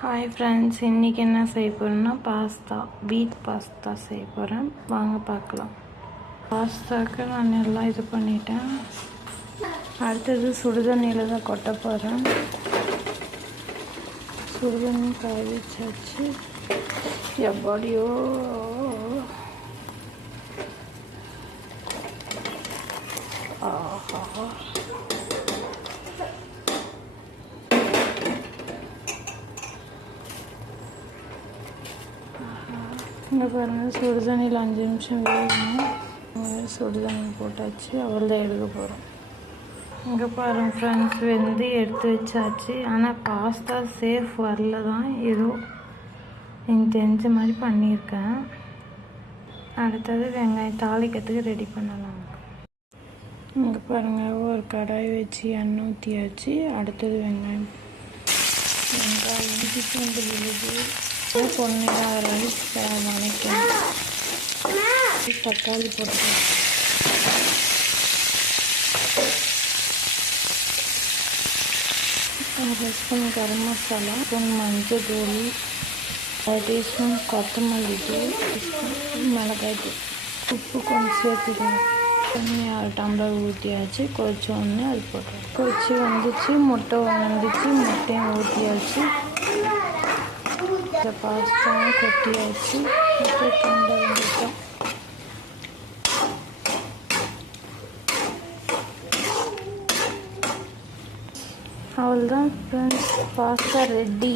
Hi friends, இன்றைக்கி என்ன செய்ய போகிறேன்னா வீட் பாஸ்தா செய்ய போகிறேன். வாங்க பார்க்கலாம். பாஸ்தாவுக்கு நான் எல்லாம் இது பண்ணிட்டேன். அடுத்தது சுடுதண்ணியில் தான் கொட்ட போகிறேன். சுடுதண்ணி காய வச்சாச்சு. எப்படியோ ஆஹா, இங்கே பாருங்கள், சுடுதண்ணியில் 5 நிமிஷம் வேகணும். சுடுதண்ணி போட்டாச்சு, அவள் தான் எடுக்க போகிறோம். இங்கே பாருங்கள் ஃப்ரெண்ட்ஸ், வெந்து எடுத்து வச்சாச்சு. ஆனால் பாஸ்தா சேஃப் வரல தான், ஏதோ எனக்கு தெரிஞ்ச மாதிரி பண்ணியிருக்கேன். அடுத்தது வெங்காயம் தாளிக்கிறதுக்கு ரெடி பண்ணலாம். இங்கே பாருங்கள், ஒரு கடாய் வச்சு எண்ணெய் ஊற்றியாச்சு. அடுத்தது வெங்காயம் பூண்டு விழுது பொன்னிறாக ரைஸ் வணக்கம். தக்காளி போட்டு அரை ஸ்பூன் கரம் மசாலா, ஸ்பூன் மஞ்சள் தூள், 1 டீஸ்பூன் கொத்தமல்லி தூள், மிளகாய் தூள், உப்பு கொஞ்சம் சேர்த்துக்கணும். தண்ணி 6 டம்ளர் ஊற்றியாச்சு. கொதிச்சோடனே அது போட்டோம். கொதிச்சு வந்துச்சு, முட்டை வந்துச்சு, முட்டையும் ஊற்றியாச்சு. இந்த பாஸ்தாவும் கொட்டியாச்சு. முட்டை டம்ளர் வந்துட்டோம். அவ்வளோதான் ஃப்ரெண்ட்ஸ், பாஸ்தா ரெடி.